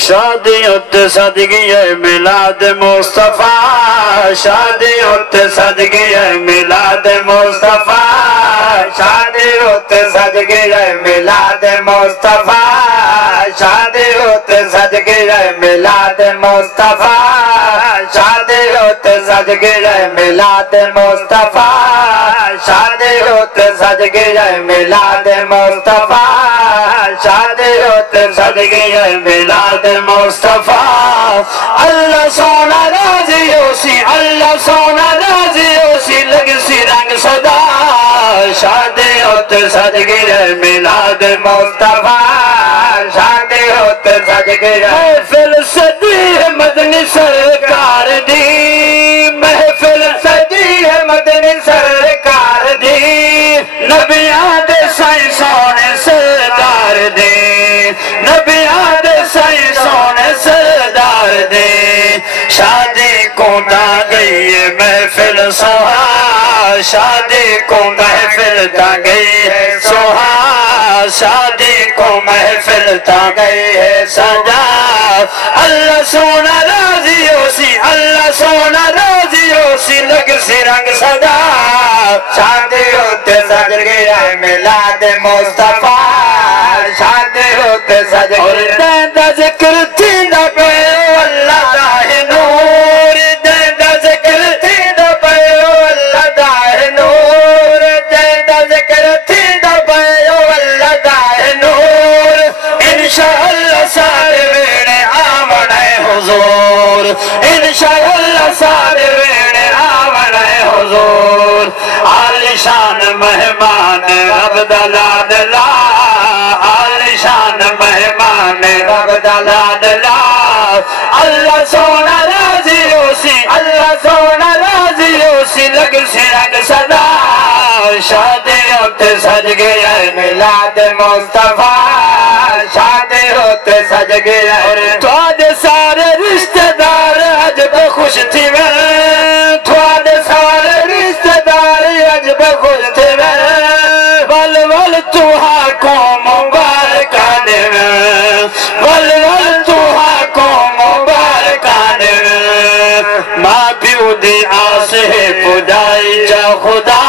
شادی تے صدقے میلاد مصطفیٰ شادی تے صدقے میلاد مصطفیٰ شادی تے صدقے میلاد مصطفیٰ شادی تے صدقے میلاد مصطفیٰ شادی تے صدقے میلاد مصطفیٰ شادی تے صدقے میلاد مصطفیٰ شادی تے صدقے میلاد مصطفیٰ اللہ سونا راضی ہوسی اللہ سونا راضی ہوسی لگ سی رنگ صدا شادی تے صدقے میلاد مصطفیٰ شادی تے صدقے محفل صدی مدنی سرکار دی محفل صدی مدنی سرکار دی نبیاں دے سائیں سونے سردار دے نبیاں دے سائیں سونے سردار دے شادی کو دا گئی ہے محفل سوہا شادی کو محفل دا گئی ہے سوہا شادی کو محفل دا گئی ہے سجا اللہ سونا راضی ہوسی اللہ سونا راضی ہوسی لگ سی رنگ صدا شادی ہوتے سج گیا میلاد مصطفیٰ شادی ہوتے سج دا ذکر تھی دا پیو اللہ دا ہے نور دا ذکر تھی دا پیو اللہ دا ہے نور دا ذکر تھی دا پیو اللہ دا ہے نور انشاءاللہ سارے ویڑے آمن ہے حضور انشاءاللہ سارے ویڑے آمن ہے حضور عالی شان مہمان عبداللہ عالی شان مہمان عبداللہ اللہ سونا راضی ہوسی اللہ سونا راضی ہوسی لگ سی رنگ صدا شادی ہوتے سج گیا میلاد مصطفیٰ شادی ہوتے سج گیا تھوڑے سارے رشتہ دار عجب خوش تھی میں تھوڑے سارے رشتہ دار عجب خوش تھی میں ول ول تو کو مبارکان ول ول تو کو مبارکان ماں پیو دی آس ہے پجائی چا خدا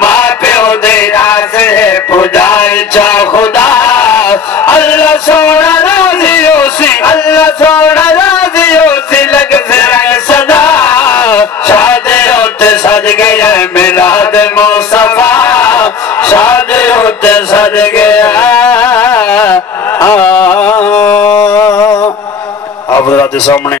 ماں پیو دی آس ہے پجائی چا خدا اللہ سونا راضی ہوسی اللہ سونا راضی ہوسی لگ سے رنگ صدا شادی ہوتے سج گیا میلاد مصطفیٰ شادی ہوتے سج گیا آپ حضرات سامنے